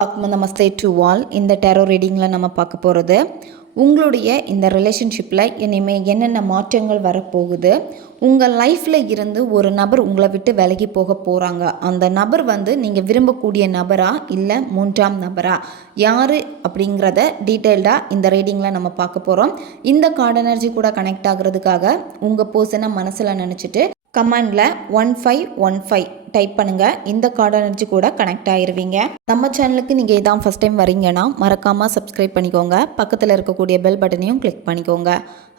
ஆத்ம நமஸ்தே டு வால் இந்த டேரோ ரீடிங்கில் நம்ம பார்க்க போகிறது உங்களுடைய இந்த ரிலேஷன்ஷிப்பில் இனிமேல் என்னென்ன மாற்றங்கள் வரப்போகுது? உங்கள் லைஃப்பில் இருந்து ஒரு நபர் உங்களை விட்டு விலகி போக போகிறாங்க அந்த நபர் வந்து நீங்கள் விரும்பக்கூடிய நபரா இல்லை மூன்றாம் நபரா? யார் அப்படிங்கிறத டீட்டெயில்டாக இந்த ரீடிங்கில் நம்ம பார்க்க போகிறோம் இந்த கார்டு எனர்ஜி கூட கனெக்ட் ஆகுறதுக்காக உங்கள் பர்சனை மனசில் நினச்சிட்டு கமெண்டில் one five one five type பண்ணுங்கள் இந்த கார்டு எனர்ஜி கூட கனெக்ட் ஆகிருவீங்க நம்ம சேனலுக்கு நீங்கள் இதான் ஃபஸ்ட் டைம் வரீங்கன்னா மறக்காமல் சப்ஸ்கிரைப் பண்ணிக்கோங்க. பக்கத்தில் இருக்கக்கூடிய பெல் பட்டனையும் கிளிக் பண்ணிக்கோங்க.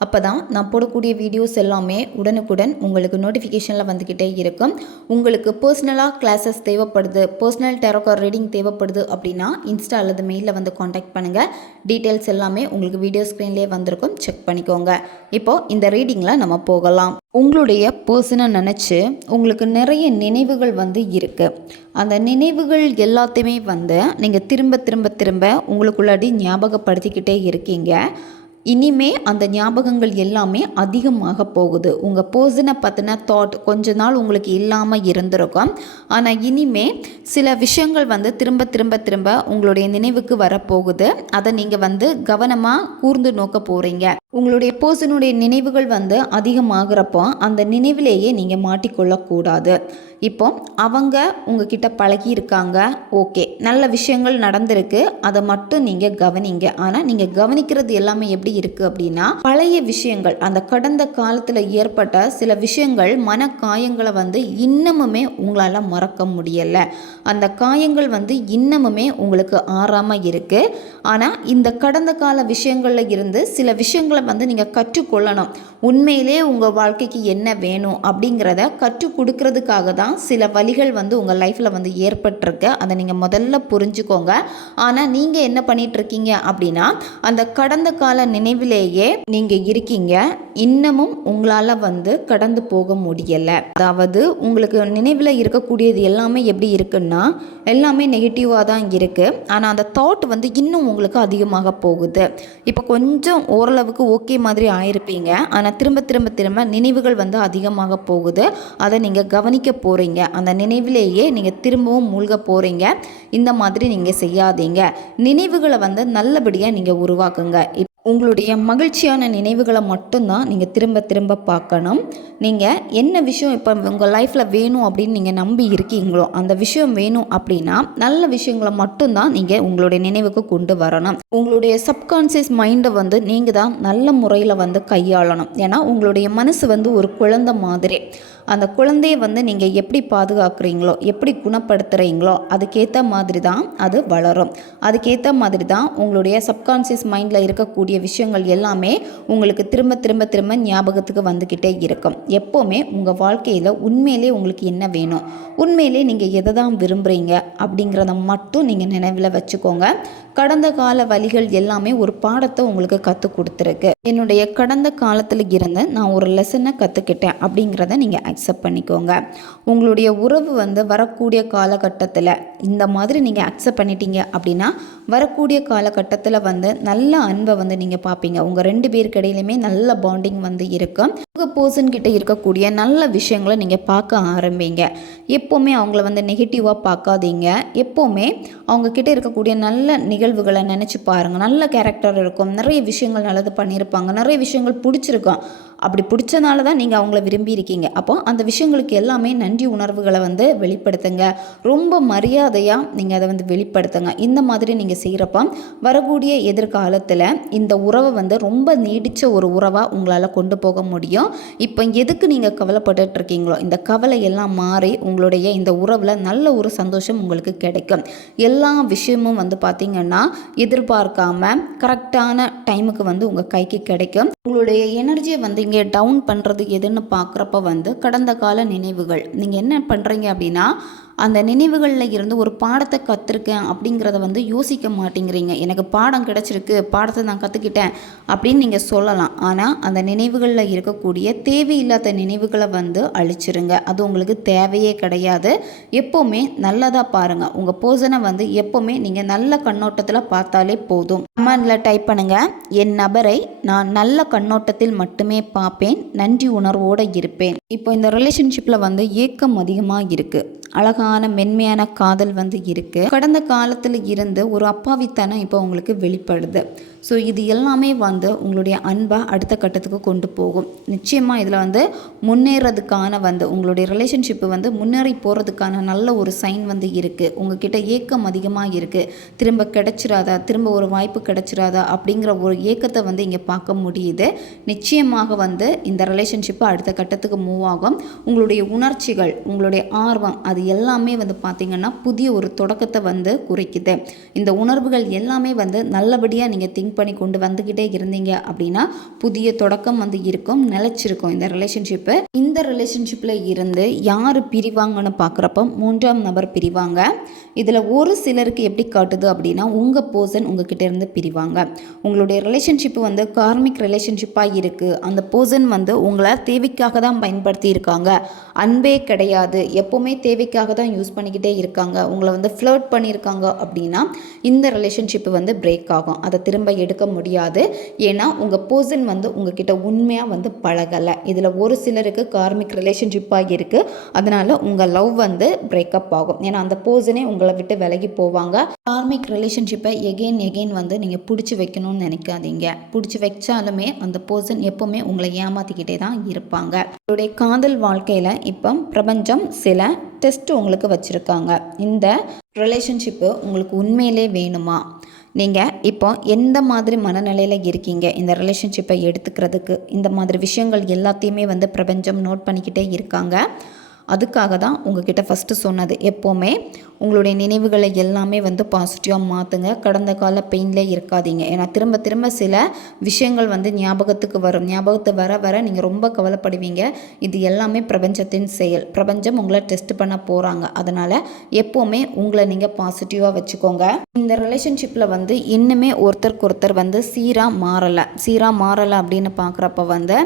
அப்போ தான் நான் போடக்கூடிய வீடியோஸ் எல்லாமே உடனுக்குடன் உங்களுக்கு நோட்டிஃபிகேஷனில் வந்துக்கிட்டே இருக்கும். உங்களுக்கு பர்சனலாக கிளாஸஸ் தேவைப்படுது பர்சனல் டெரோகார் ரீடிங் தேவைப்படுது அப்படின்னா இன்ஸ்டா அல்லது மெயிலில் வந்து காண்டாக்ட் பண்ணுங்கள் டீட்டெயில்ஸ் எல்லாமே உங்களுக்கு வீடியோ ஸ்க்ரீன்லேயே வந்திருக்கும். செக் பண்ணிக்கோங்க. இப்போது இந்த ரீடிங்கில் நம்ம போகலாம். உங்களுடைய பர்சனை நினச்சி உங்களுக்கு நிறைய நினைவுகள் வந்து இருக்குது அந்த நினைவுகள் எல்லாத்தையுமே வந்து நீங்கள் திரும்ப திரும்ப திரும்ப உங்களுக்குள்ளாடி ஞாபகப்படுத்திக்கிட்டே இருக்கீங்க. இனிமே அந்த ஞாபகங்கள் எல்லாமே அதிகமாக போகுது. உங்கள் பர்சனை பற்றின தாட் கொஞ்ச நாள் உங்களுக்கு இல்லாமல் இருந்திருக்கும். ஆனால் இனிமே சில விஷயங்கள் வந்து திரும்ப திரும்ப திரும்ப உங்களுடைய நினைவுக்கு வரப்போகுது. அதை நீங்கள் வந்து கவனமாக கூர்ந்து நோக்க போகிறீங்க உங்களுடைய பர்சனுடைய நினைவுகள் வந்து அதிகமாகிறப்போ அந்த நினைவிலேயே நீங்கள் மாட்டிக்கொள்ளக்கூடாது இப்போ அவங்க உங்ககிட்ட பழகி இருக்காங்க ஓகே. நல்ல விஷயங்கள் நடந்திருக்கு. அதை மட்டும் நீங்கள் கவனிங்க. ஆனால் நீங்கள் கவனிக்கிறது எல்லாமே எப்படி இருக்குது அப்படின்னா பழைய விஷயங்கள் அந்த கடந்த காலத்தில் ஏற்பட்ட சில விஷயங்கள் மன காயங்களை வந்து இன்னமுமே உங்களால் மறக்க முடியலை. அந்த காயங்கள் வந்து இன்னமுமே உங்களுக்கு ஆறாமல் இருக்குது ஆனால் இந்த கடந்த கால விஷயங்களில் இருந்து சில விஷயங்களை வந்து நீங்கள் கற்றுக்கொள்ளணும். உண்மையிலே உங்கள் வாழ்க்கைக்கு என்ன வேணும் அப்படிங்கிறத கற்றுக் கொடுக்கறதுக்காக தான் சில வழிகள் வந்து உங்கள் லைஃப்பில் வந்து ஏற்பட்டிருக்கு. அதை நீங்கள் முதல்ல புரிஞ்சுக்கோங்க. ஆனால் நீங்கள் என்ன பண்ணிகிட்ருக்கீங்க அப்படின்னா அந்த கடந்த கால நினைவிலேயே நீங்கள் இருக்கீங்க. இன்னமும் உங்களால் வந்து கடந்து போக முடியலை. அதாவது உங்களுக்கு நினைவில் இருக்கக்கூடியது எல்லாமே எப்படி இருக்குன்னா எல்லாமே நெகட்டிவாக தான் இருக்குது ஆனால் அந்த தாட் வந்து இன்னும் உங்களுக்கு அதிகமாக போகுது. இப்போ கொஞ்சம் ஓரளவுக்கு ஓகே மாதிரி ஆயிருப்பீங்க. ஆனால் திரும்ப திரும்ப திரும்ப நினைவுகள் வந்து அதிகமாக போகுது. அதை நீங்கள் கவனிக்க போகிறீங்க அந்த நினைவிலேயே நீங்கள் திரும்பவும் மூழ்க போகிறீங்க இந்த மாதிரி நீங்கள் செய்யாதீங்க. நினைவுகளை வந்து நல்லபடியாக நீங்கள் உருவாக்குங்க. உங்களுடைய மகிழ்ச்சியான நினைவுகளை மட்டும்தான் நீங்கள் திரும்ப திரும்ப பார்க்கணும். நீங்கள் என்ன விஷயம் இப்போ உங்கள் லைஃப்பில் வேணும் அப்படின்னு நீங்கள் நம்பி இருக்கீங்களோ அந்த விஷயம் வேணும் அப்படின்னா நல்ல விஷயங்களை மட்டும்தான் நீங்கள் உங்களுடைய நினைவுக்கு கொண்டு வரணும். உங்களுடைய சப்கான்சியஸ் மைண்டை வந்து நீங்கள் தான் நல்ல முறையில் வந்து கையாளணும். ஏன்னா உங்களுடைய மனசு வந்து ஒரு குழந்தை மாதிரி. அந்த குழந்தைய வந்து நீங்கள் எப்படி பாதுகாக்கிறீங்களோ எப்படி குணப்படுத்துகிறீங்களோ அதுக்கேற்ற மாதிரி தான் அது வளரும். அதுக்கேற்ற மாதிரி தான் உங்களுடைய சப்கான்சியஸ் மைண்டில் இருக்கக்கூடிய விஷயங்கள் எல்லாமே உங்களுக்கு திரும்ப திரும்ப திரும்ப ஞாபகத்துக்கு வந்துக்கிட்டே இருக்கும். எப்போவுமே உங்கள் வாழ்க்கையில் உண்மையிலே உங்களுக்கு என்ன வேணும் உண்மையிலே நீங்கள் எதை தான் விரும்புகிறீங்க அப்படிங்கிறத மட்டும் நீங்கள் நினைவில் வச்சுக்கோங்க. கடந்த கால வழிகள் எல்லாமே ஒரு பாடத்தை உங்களுக்கு கற்றுக் கொடுத்துருக்கு. என்னுடைய கடந்த காலத்தில் இருந்து நான் ஒரு லெசனை கற்றுக்கிட்டேன் அப்படிங்கிறத நீங்கள் அக்செப்ட் பண்ணிக்கோங்க. உங்களுடைய உறவு வந்து வரக்கூடிய காலகட்டத்தில் இந்த மாதிரி நீங்கள் அக்செப்ட் பண்ணிட்டீங்க அப்படின்னா வரக்கூடிய காலகட்டத்தில் வந்து நல்ல அன்பை வந்து நீங்கள் பார்ப்பீங்க உங்கள் ரெண்டு பேருக்கு இடையிலுமே நல்ல பாண்டிங் வந்து இருக்கும் உங்கள் பர்சன் கிட்ட இருக்கக்கூடிய நல்ல விஷயங்களை நீங்கள் பார்க்க ஆரம்பிங்க. எப்போவுமே அவங்கள வந்து நெகட்டிவாக பார்க்காதீங்க. எப்போவுமே அவங்க கிட்ட இருக்கக்கூடிய நல்ல நிகழ்வுகளை நினச்சி பாருங்கள் நல்ல கேரக்டர் இருக்கும். நிறைய விஷயங்கள் நல்லது பண்ணியிருப்பாங்க. நிறைய விஷயங்கள் பிடிச்சிருக்கும். அப்படி பிடிச்சனால தான் நீங்கள் அவங்கள விரும்பி இருக்கீங்க. அப்போ அந்த விஷயங்களுக்கு எல்லாமே நன்றி உணர்வுகளை வந்து வெளிப்படுத்துங்க. ரொம்ப மரியாதையாக நீங்கள் அதை வந்து வெளிப்படுத்துங்க. இந்த மாதிரி நீங்கள் செய்கிறப்ப வரக்கூடிய எதிர்காலத்தில் இந்த உறவை வந்து ரொம்ப நீடித்த ஒரு உறவாக உங்களால் கொண்டு போக முடியும். இப்போ எதுக்கு நீங்கள் கவலைப்பட்டு இருக்கீங்களோ இந்த கவலை எல்லாம் மாறி உங்களுடைய இந்த உறவில் நல்ல ஒரு சந்தோஷம் உங்களுக்கு கிடைக்கும். எல்லா விஷயமும் வந்து பார்த்திங்கன்னா எதிர்பார்க்காம கரெக்டான டைமுக்கு வந்து உங்கள் கைக்கு கிடைக்கும். உங்களுடைய எனர்ஜியை வந்து இங்கே டவுன் பண்ணுறது எதுன்னு பார்க்குறப்ப வந்து கடந்த கால நினைவுகள். நீங்கள் என்ன பண்ணுறீங்க அப்படின்னா அந்த நினைவுகளில் இருந்து ஒரு பாடத்தை கற்றுருக்கேன் அப்படிங்கிறத வந்து யோசிக்க மாட்டேங்கிறீங்க. எனக்கு பாடம் கிடச்சிருக்கு பாடத்தை நான் கற்றுக்கிட்டேன் அப்படின்னு நீங்கள் சொல்லலாம். ஆனால் அந்த நினைவுகளில் இருக்கக்கூடிய தேவையில்லாத நினைவுகளை வந்து அழிச்சிருங்க. அது உங்களுக்கு தேவையே கிடையாது. எப்போவுமே நல்லதாக பாருங்கள் உங்கள் போசனை வந்து எப்போவுமே நீங்கள் நல்ல கண்ணோட்டத்தில் பார்த்தாலே போதும். கமெண்டில் டைப் பண்ணுங்கள் என் நபரை நான் நல்ல கண்ணோட்டத்தில் மட்டுமே பார்ப்பேன். நன்றி உணர்வோடு இருப்பேன். இப்போ இந்த ரிலேஷன்ஷிப்பில் வந்து ஏக்கம் அதிகமாக இருக்குது அழகான மென்மையான காதல் வந்து இருக்குது கடந்த காலத்தில் இருந்து ஒரு அப்பாவித்தனம் இப்போ உங்களுக்கு வெளிப்படுது. ஸோ இது எல்லாமே வந்து உங்களுடைய அன்பை அடுத்த கட்டத்துக்கு கொண்டு போகும். நிச்சயமாக இதில் வந்து முன்னேறதுக்கான வந்து உங்களுடைய ரிலேஷன்ஷிப்பு வந்து முன்னேறி போகிறதுக்கான நல்ல ஒரு சைன் வந்து இருக்குது உங்ககிட்ட ஏக்கம் அதிகமாக இருக்குது திரும்ப கிடைச்சிராதா? திரும்ப ஒரு வாய்ப்பு கிடைச்சிராதா? அப்படிங்கிற ஒரு ஏக்கத்தை வந்து இங்கே பார்க்க முடியுது. நிச்சயமாக வந்து இந்த ரிலேஷன்ஷிப்பு அடுத்த கட்டத்துக்கு மூவ் ஆகும். உங்களுடைய உணர்ச்சிகள் உங்களுடைய ஆர்வம் அது எல்லாமே வந்து பார்த்திங்கன்னா புதிய ஒரு தொடக்கத்தை வந்து குறிக்குது. இந்த உணர்வுகள் எல்லாமே வந்து நல்லபடியாக நீங்கள் திங்க் பண்ணி கொண்டு வந்துக்கிட்டே இருந்தீங்க அப்படின்னா புதிய தொடக்கம் வந்து இருக்கும் நிலச்சிருக்கும். இந்த ரிலேஷன்ஷிப்பு இந்த ரிலேஷன்ஷிப்பில் இருந்து யார் பிரிவாங்கன்னு பார்க்குறப்ப மூன்றாம் நபர் பிரிவாங்க. இதில் ஒரு சிலருக்கு எப்படி காட்டுது அப்படின்னா உங்கள் பர்சன் உங்ககிட்ட இருந்து பிரிவாங்க. உங்களுடைய ரிலேஷன்ஷிப்பு வந்து கார்மிக் ரிலேஷன்ஷிப்பாக இருக்குது அந்த பர்சன் வந்து உங்களை தேவைக்காக தான் பயன்படுத்தி இருக்காங்க. அன்பே கிடையாது. எப்போவுமே தேவை தேவைக்காக தான் யூஸ் பண்ணிக்கிட்டே இருக்காங்க. உங்களை வந்து ஃப்ளர்ட் பண்ணியிருக்காங்க அப்படின்னா இந்த ரிலேஷன்ஷிப்பு வந்து பிரேக் ஆகும். அதை திரும்ப எடுக்க முடியாது. ஏன்னா உங்கள் பர்சன் வந்து உங்ககிட்ட உண்மையாக வந்து பழகலை. இதில் ஒரு சிலருக்கு கார்மிக் ரிலேஷன்ஷிப்பாக இருக்குது அதனால் உங்கள் லவ் வந்து பிரேக்கப் ஆகும். ஏன்னா அந்த பர்சனே உங்களை விட்டு விலகி போவாங்க. கார்மிக் ரிலேஷன்ஷிப்பை எகெயின் எகெயின் வந்து நீங்கள் பிடிச்சி வைக்கணும்னு நினைக்காதீங்க. பிடிச்சி வச்சாலுமே அந்த பர்சன் எப்போவுமே உங்களை ஏமாற்றிக்கிட்டே தான் இருப்பாங்க. உங்களுடைய காதல் வாழ்க்கையில் இப்போ பிரபஞ்சம் சில டெஸ்ட் உங்களுக்கு வச்சுருக்காங்க. இந்த ரிலேஷன்ஷிப்பு உங்களுக்கு உண்மையிலே வேணுமா? நீங்கள் இப்போ எந்த மாதிரி மனநிலையில் இருக்கீங்க? இந்த ரிலேஷன்ஷிப்பை எடுத்துக்கிறதுக்கு இந்த மாதிரி விஷயங்கள் எல்லாத்தையுமே வந்து பிரபஞ்சம் நோட் பண்ணிக்கிட்டே இருக்காங்க. அதுக்காக தான் உங்ககிட்ட ஃபஸ்ட்டு சொன்னது. எப்போவுமே உங்களுடைய நினைவுகளை எல்லாமே வந்து பாசிட்டிவாக மாற்றுங்க கடந்த கால பெயினில் இருக்காதீங்க. ஏன்னா திரும்ப திரும்ப சில விஷயங்கள் வந்து ஞாபகத்துக்கு வரும். ஞாபகத்து வர வர நீங்கள் ரொம்ப கவலைப்படுவீங்க. இது எல்லாமே பிரபஞ்சத்தின் செயல். பிரபஞ்சம் உங்களை டெஸ்ட் பண்ண போகிறாங்க அதனால் எப்போவுமே உங்களை நீங்கள் பாசிட்டிவாக வச்சுக்கோங்க. இந்த ரிலேஷன்ஷிப்பில் வந்து இன்னுமே ஒருத்தருக்கு ஒருத்தர் வந்து சீராக மாறலை. சீராக மாறலை அப்படின்னு பார்க்குறப்ப வந்து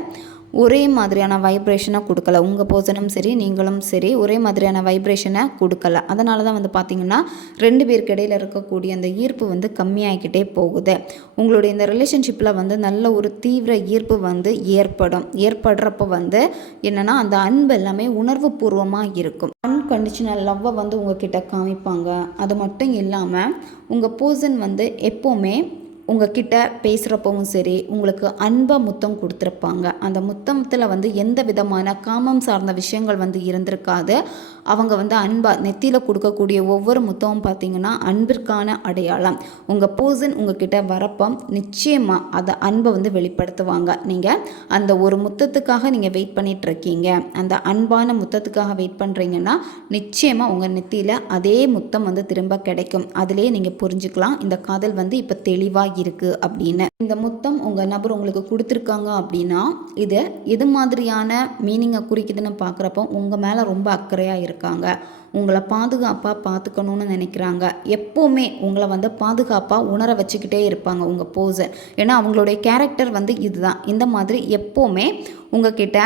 ஒரே மாதிரியான வைப்ரேஷனை கொடுக்கல. உங்கள் பர்சனும் சரி நீங்களும் சரி ஒரே மாதிரியான வைப்ரேஷனை கொடுக்கல. அதனால தான் வந்து பார்த்திங்கன்னா ரெண்டு பேருக்கு இடையில் இருக்கக்கூடிய அந்த ஈர்ப்பு வந்து கம்மியாகிக்கிட்டே போகுது. உங்களுடைய இந்த ரிலேஷன்ஷிப்பில் வந்து நல்ல ஒரு தீவிர ஈர்ப்பு வந்து ஏற்படும். ஏற்படுறப்ப வந்து என்னென்னா அந்த அன்பு எல்லாமே உணர்வு பூர்வமாக இருக்கும். அன்கண்டிஷனல் லவ்வை வந்து உங்ககிட்ட காமிப்பாங்க. அது மட்டும் இல்லாமல் உங்கள் பர்சன் வந்து எப்போவுமே உங்ககிட்ட பேசுகிறப்பவும் சரி உங்களுக்கு அன்பாக முத்தம் கொடுத்துருப்பாங்க. அந்த முத்தத்தில் வந்து எந்த விதமான காமம் சார்ந்த விஷயங்கள் வந்து இருந்திருக்காது. அவங்க வந்து அன்பாக நெத்தியில் கொடுக்கக்கூடிய ஒவ்வொரு முத்தமும் பார்த்தீங்கன்னா அன்பிற்கான அடையாளம். உங்கள் பூசன் உங்ககிட்ட வரப்போ நிச்சயமாக அதை அன்பை வந்து வெளிப்படுத்துவாங்க. நீங்கள் அந்த ஒரு முத்தத்துக்காக நீங்கள் வெயிட் பண்ணிகிட்ருக்கீங்க இருக்கீங்க அந்த அன்பான முத்தத்துக்காக வெயிட் பண்ணுறீங்கன்னா நிச்சயமாக உங்கள் நெத்தியில் அதே முத்தம் வந்து திரும்ப கிடைக்கும். அதிலே நீங்கள் புரிஞ்சுக்கலாம். இந்த காதல் வந்து இப்போ தெளிவாக இருக்குது அப்படின்னு. இந்த முத்தம் உங்கள் நபர் உங்களுக்கு கொடுத்துருக்காங்க அப்படின்னா இது எது மாதிரியான மீனிங்கை குறிக்குதுன்னு பார்க்குறப்போ உங்கள் மேலே ரொம்ப அக்கறையாக இருக்காங்க. உங்களை பாதுகாப்பாக பார்த்துக்கணுன்னு நினைக்கிறாங்க. எப்போவுமே உங்களை வந்து பாதுகாப்பாக உணர வச்சுக்கிட்டே இருப்பாங்க உங்கள் போஸை ஏன்னா அவங்களுடைய கேரக்டர் வந்து இதுதான். இந்த மாதிரி எப்போவுமே உங்ககிட்ட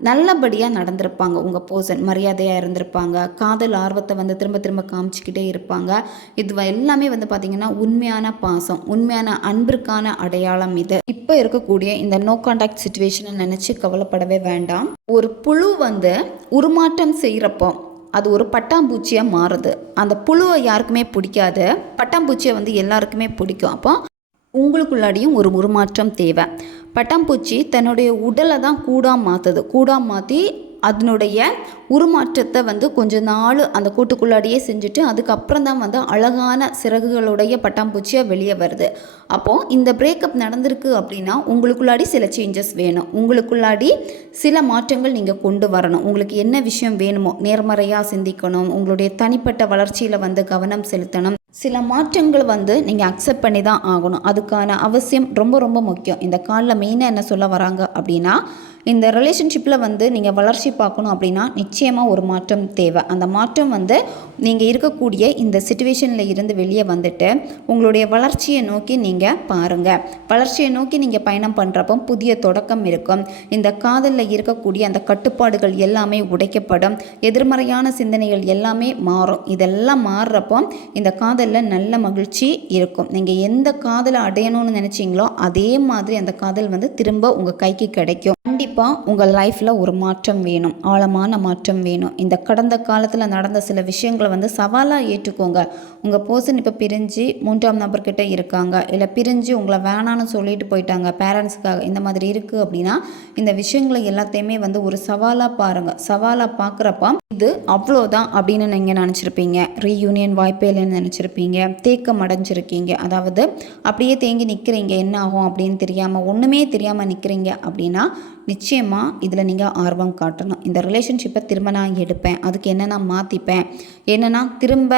நல்லபடியாக நடந்திருப்பாங்க. உங்கள் போசன் மரியாதையாக இருந்திருப்பாங்க. காதல் ஆர்வத்தை வந்து திரும்ப திரும்ப காமிச்சிக்கிட்டே இருப்பாங்க. இது எல்லாமே வந்து பார்த்திங்கன்னா உண்மையான பாசம் உண்மையான அன்பிற்கான அடையாளம் இது. இப்போ இருக்கக்கூடிய இந்த நோ கான்டாக்ட் சுச்சுவேஷனை நினச்சி கவலைப்படவே வேண்டாம். ஒரு புழு வந்து உருமாற்றம் செய்கிறப்போ அது ஒரு பட்டாம்பூச்சியாக மாறுது. அந்த புழுவை யாருக்குமே பிடிக்காது. பட்டாம்பூச்சியை வந்து எல்லாருக்குமே பிடிக்கும். அப்போ உங்களுக்குள்ளாடியும் ஒரு உருமாற்றம் தேவை. பட்டாம்பூச்சி தன்னுடைய உடலை தான் கூடாக மாற்றுது கூடாக மாற்றி அதனுடைய உருமாற்றத்தை வந்து கொஞ்ச நாள் அந்த கூட்டுக்குள்ளாடியே செஞ்சுட்டு அதுக்கப்புறம் தான் வந்து அழகான சிறகுகளுடைய பட்டாம்பூச்சியாக வெளியே வருது. அப்போது இந்த பிரேக்கப் நடந்திருக்கு அப்படின்னா உங்களுக்குள்ளாடி சில சேஞ்சஸ் வேணும். உங்களுக்குள்ளாடி சில மாற்றங்கள் நீங்கள் கொண்டு வரணும். உங்களுக்கு என்ன விஷயம் வேணுமோ நேர்மறையாக சிந்திக்கணும். உங்களுடைய தனிப்பட்ட வளர்ச்சியில் வந்து கவனம் செலுத்தணும். சில மாற்றங்கள் வந்து நீங்கள் அக்செப்ட் பண்ணி தான் ஆகணும். அதுக்கான அவசியம் ரொம்ப ரொம்ப முக்கியம். இந்த காலில் மெயினாக என்ன சொல்ல வராங்க அப்படின்னா இந்த ரிலேஷன்ஷிப்பில் வந்து நீங்கள் வளர்ச்சி பார்க்கணும் அப்படின்னா நிச்சயமாக ஒரு மாற்றம் தேவை. அந்த மாற்றம் வந்து நீங்கள் இருக்கக்கூடிய இந்த சுச்சுவேஷனில் இருந்து வெளியே வந்துட்டு உங்களுடைய வளர்ச்சியை நோக்கி நீங்கள் பாருங்கள் வளர்ச்சியை நோக்கி நீங்கள் பயணம் பண்ணுறப்போ புதிய தொடக்கம் இருக்கும். இந்த காதலில் இருக்கக்கூடிய அந்த கட்டுப்பாடுகள் எல்லாமே உடைக்கப்படும். எதிர்மறையான சிந்தனைகள் எல்லாமே மாறும். இதெல்லாம் மாறுறப்போ இந்த காதல் காதலில் நல்ல மகிழ்ச்சி இருக்கும். நீங்கள் எந்த காதலை அடையணும்னு நினச்சிங்களோ அதே மாதிரி அந்த காதல் வந்து திரும்ப உங்கள் கைக்கு கிடைக்கும். கண்டிப்பாக உங்கள் லைஃப்பில் ஒரு மாற்றம் வேணும். ஆழமான மாற்றம் வேணும். இந்த கடந்த காலத்தில் நடந்த சில விஷயங்களை வந்து சவாலாக ஏற்றுக்கோங்க. உங்கள் பர்சன் இப்போ பிரிஞ்சு மூன்றாம் நபர்கிட்ட இருக்காங்க. இல்லை பிரிஞ்சு உங்களை வேணான்னு சொல்லிட்டு போயிட்டாங்க. பேரண்ட்ஸுக்காக இந்த மாதிரி இருக்குது அப்படின்னா இந்த விஷயங்களை எல்லாத்தையுமே வந்து ஒரு சவாலாக பாருங்கள் சவாலாக பார்க்குறப்ப இது அவ்வளோதான் அப்படின்னு நீங்கள் நினச்சிருப்பீங்க. ரீயூனியன் வாய்ப்பே இல்லைன்னு நினச்சிருப்பீங்க. தேக்கம் அடைஞ்சிருக்கீங்க. அதாவது அப்படியே தேங்கி நிற்கிறீங்க என்ன ஆகும் அப்படின்னு தெரியாமல் ஒன்றுமே தெரியாமல் நிற்கிறீங்க அப்படின்னா நிச்சயமாக இதில் நீங்கள் ஆர்வம் காட்டணும். இந்த ரிலேஷன்ஷிப்பை திரும்ப நான் எடுப்பேன். அதுக்கு என்ன நான் மாற்றிப்பேன் என்னென்னா திரும்ப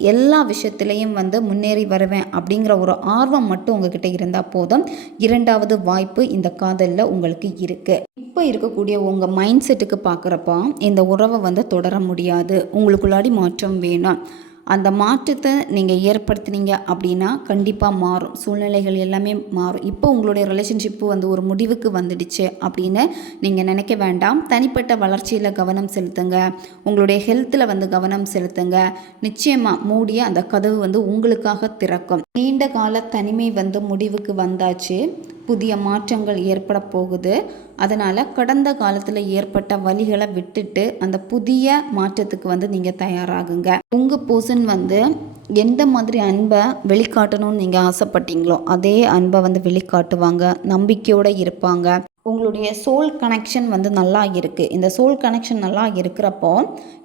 எல்லா விஷயத்துலேயும் வந்து முன்னேறி வருவேன் அப்படிங்கிற ஒரு ஆர்வம் மட்டும் உங்ககிட்ட இருந்தால் போதும். இரண்டாவது வாய்ப்பு இந்த காதலில் உங்களுக்கு இருக்குது இப்போ இருக்கக்கூடிய உங்கள் மைண்ட் செட்டுக்கு பார்க்குறப்போ இந்த உறவை வந்து தொடர முடியாது. உங்களுக்குள்ளாடி மாற்றம் வேணும். அந்த மாற்றத்தை நீங்கள் ஏற்படுத்தினீங்க அப்படின்னா கண்டிப்பாக மாறும். சூழ்நிலைகள் எல்லாமே மாறும். இப்போ உங்களுடைய ரிலேஷன்ஷிப்பு வந்து ஒரு முடிவுக்கு வந்துடுச்சு அப்படின்னு நீங்கள் நினைக்க வேண்டாம். தனிப்பட்ட வளர்ச்சியில் கவனம் செலுத்துங்க. உங்களுடைய ஹெல்த்தில் வந்து கவனம் செலுத்துங்க. நிச்சயமாக மூடிய அந்த கதவு வந்து உங்களுக்காக திறக்கும். நீண்ட கால தனிமை வந்து முடிவுக்கு வந்தாச்சு. புதிய மாற்றங்கள் ஏற்பட போகுது. அதனால் கடந்த காலத்தில் ஏற்பட்ட வழிகளை விட்டுட்டு அந்த புதிய மாற்றத்துக்கு வந்து நீங்கள் தயாராகுங்க. உங்கள் பர்சன் வந்து எந்த மாதிரி அன்பை வெளிக்காட்டணும்னு நீங்கள் ஆசைப்பட்டீங்களோ அதே அன்பை வந்து வெளிக்காட்டுவாங்க. நம்பிக்கையோடு இருப்பாங்க. உங்களுடைய சோல் கனெக்ஷன் வந்து நல்லா இருக்குது இந்த சோல் கனெக்ஷன் நல்லா இருக்கிறப்போ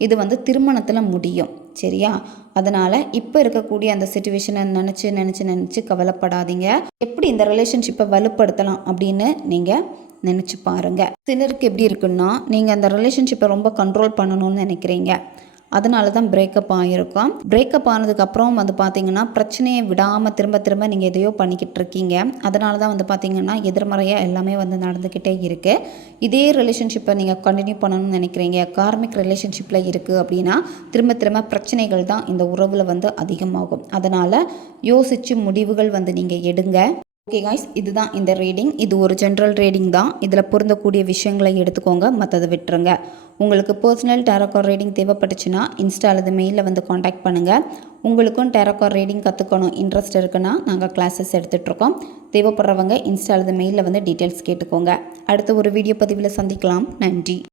இது வந்து திருமணத்தில் முடியும். சரியா? அதனால் இப்போ இருக்கக்கூடிய அந்த சுச்சுவேஷனை நினச்சி நினச்சி நினச்சி கவலைப்படாதீங்க. எப்படி இந்த ரிலேஷன்ஷிப்பை வலுப்படுத்தலாம் அப்படின்னு நீங்கள் நினச்சி பாருங்கள் சிலருக்கு எப்படி இருக்குன்னா நீங்கள் அந்த ரிலேஷன்ஷிப்பை ரொம்ப கண்ட்ரோல் பண்ணணும்னு நினைக்கிறீங்க. அதனால தான் பிரேக்கப் ஆகிருக்கும் பிரேக்கப் ஆனதுக்கப்புறம் வந்து பார்த்தீங்கன்னா பிரச்சனையை விடாமல் திரும்ப திரும்ப நீங்கள் எதையோ பண்ணிக்கிட்டு இருக்கீங்க. அதனால தான் வந்து பார்த்தீங்கன்னா எதிர்மறையாக எல்லாமே வந்து நடந்துக்கிட்டே இருக்குது இதே ரிலேஷன்ஷிப்பை நீங்கள் கண்டினியூ பண்ணணும்னு நினைக்கிறீங்க. கார்மிக் ரிலேஷன்ஷிப்பில் இருக்குது அப்படின்னா திரும்ப திரும்ப பிரச்சனைகள் தான் இந்த உறவில் வந்து அதிகமாகும். அதனால் யோசித்து முடிவுகள் வந்து நீங்கள் எடுங்க. ஓகே காய்ஸ் இதுதான் இந்த ரீடிங் இது ஒரு ஜென்ரல் ரீடிங் தான். இதில் பொருந்தக்கூடிய விஷயங்களை எடுத்துக்கோங்க மற்றதை விட்டுருங்க. உங்களுக்கு பர்சனல் டேரக்கார் ரீடிங் தேவைப்பட்டுச்சுன்னா இன்ஸ்டா அல்லது மெயிலில் வந்து காண்டாக்ட் பண்ணுங்கள் உங்களுக்கும் டேரக்கார் ரீடிங் கற்றுக்கணும் இன்ட்ரெஸ்ட் இருக்குன்னா நாங்கள் கிளாஸஸ் எடுத்துகிட்ருக்கோம் தேவைப்படுறவங்க இன்ஸ்டா அல்லது மெயிலில் வந்து டீட்டெயில்ஸ் கேட்டுக்கோங்க. அடுத்த ஒரு வீடியோ பதிவில் சந்திக்கலாம். நன்றி.